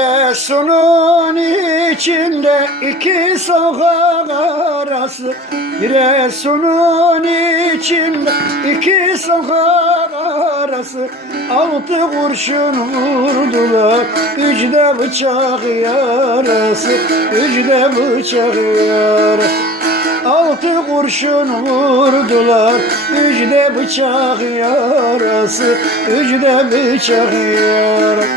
Giresun'un içinde iki sokak arası. Giresun'un içinde iki sokak arası. Altı kurşun vurdular Ücde bıçak yarası. Ücde bıçak yarası. Altı kurşun vurdular Ücde bıçak yarası. Ücde bıçak yarası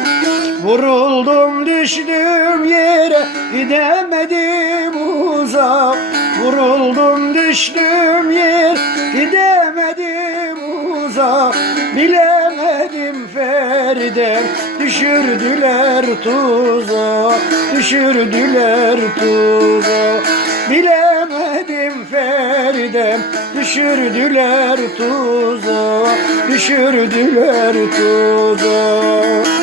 Vuruldum düştüm yere gidemedim uzak. Vuruldum düştüm yer gidemedim uzak. Bilemedim Feridem düşürdüler tuzağa Düşürdüler tuzağa Bilemedim Feridem düşürdüler tuzağa Düşürdüler tuzağa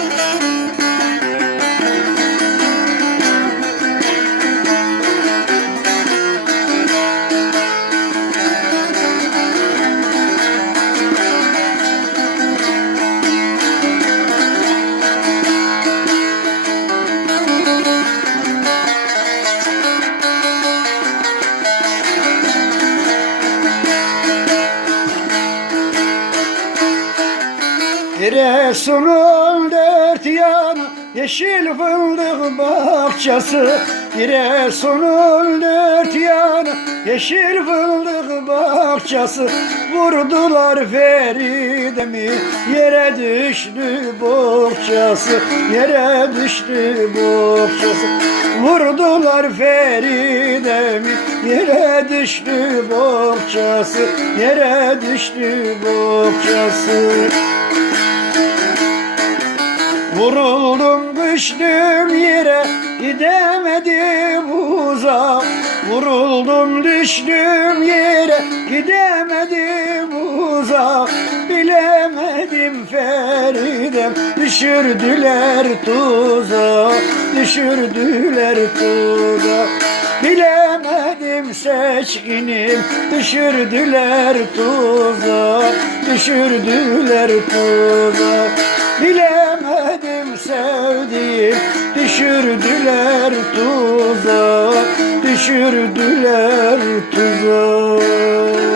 Giresun'un dört yanı yeşil fındık bahçesi. Giresun'un dört yanı yeşil fındık bahçesi. Vurdular Feridem'i yere düştü bohçası. Yere düştü bohçası. Vurdular Feridem'i yere düştü bohçası. Yere düştü bohçası Vuruldum düştüm yere gidemedim uzak. Vuruldum düştüm yere gidemedim uzak. Bilemedim Feridem düşürdüler tuzağa Düşürdüler tuzağa Bilemedim seçkinim düşürdüler tuzağa Düşürdüler tuzağa Bilemedim Düşürdüler tuzağa Düşürdüler tuzağa